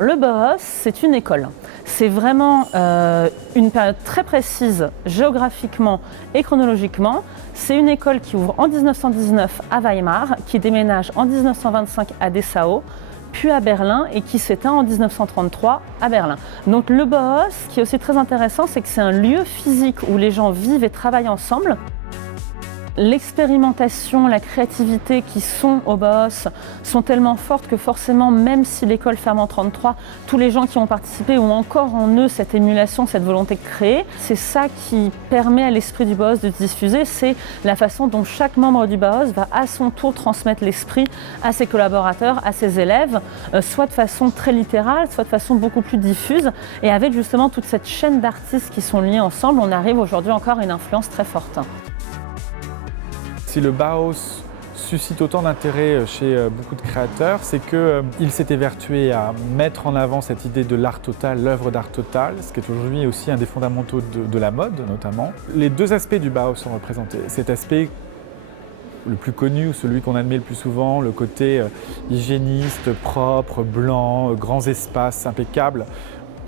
Le Bauhaus, c'est une école. C'est vraiment une période très précise géographiquement et chronologiquement. C'est une école qui ouvre en 1919 à Weimar, qui déménage en 1925 à Dessau, puis à Berlin et qui s'éteint en 1933 à Berlin. Donc le Bauhaus, ce qui est aussi très intéressant, c'est que c'est un lieu physique où les gens vivent et travaillent ensemble. L'expérimentation, la créativité qui sont au Bauhaus sont tellement fortes que forcément, même si l'école ferme en 1933, tous les gens qui ont participé ont encore en eux cette émulation, cette volonté de créer. C'est ça qui permet à l'esprit du Bauhaus de se diffuser, c'est la façon dont chaque membre du Bauhaus va à son tour transmettre l'esprit à ses collaborateurs, à ses élèves, soit de façon très littérale, soit de façon beaucoup plus diffuse. Et avec justement toute cette chaîne d'artistes qui sont liés ensemble, on arrive aujourd'hui encore à une influence très forte. Si le Bauhaus suscite autant d'intérêt chez beaucoup de créateurs, c'est qu'il s'est évertué à mettre en avant cette idée de l'art total, l'œuvre d'art total, ce qui est aujourd'hui aussi un des fondamentaux de la mode notamment. Les deux aspects du Bauhaus sont représentés. Cet aspect le plus connu, ou celui qu'on admet le plus souvent, le côté hygiéniste, propre, blanc, grands espaces, impeccables,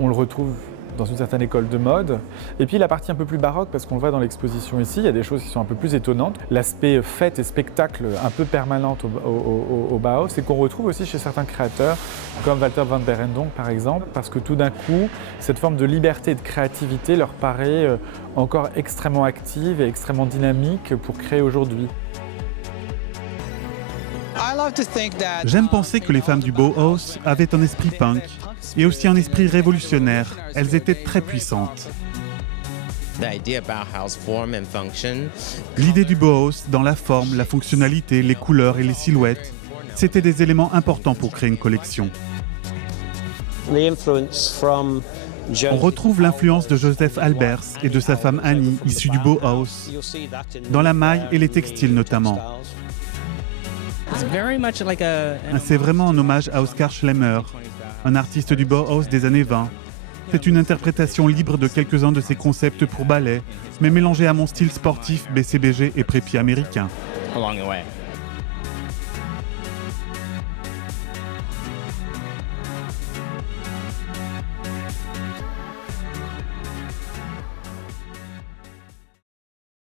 on le retrouve dans une certaine école de mode. Et puis la partie un peu plus baroque, parce qu'on le voit dans l'exposition ici, il y a des choses qui sont un peu plus étonnantes. L'aspect fête et spectacle un peu permanente au Bauhaus, et qu'on retrouve aussi chez certains créateurs, comme Walter van Beirendonck par exemple, parce que tout d'un coup, cette forme de liberté et de créativité leur paraît encore extrêmement active et extrêmement dynamique pour créer aujourd'hui. J'aime penser que les femmes du Bauhaus avaient un esprit punk et aussi un esprit révolutionnaire. Elles étaient très puissantes. L'idée du Bauhaus dans la forme, la fonctionnalité, les couleurs et les silhouettes, c'était des éléments importants pour créer une collection. On retrouve l'influence de Joseph Albers et de sa femme Annie, issue du Bauhaus, dans la maille et les textiles notamment. C'est vraiment un hommage à Oskar Schlemmer, un artiste du Bauhaus des années 20. C'est une interprétation libre de quelques-uns de ses concepts pour ballet, mais mélangée à mon style sportif, BCBG et prépi américain.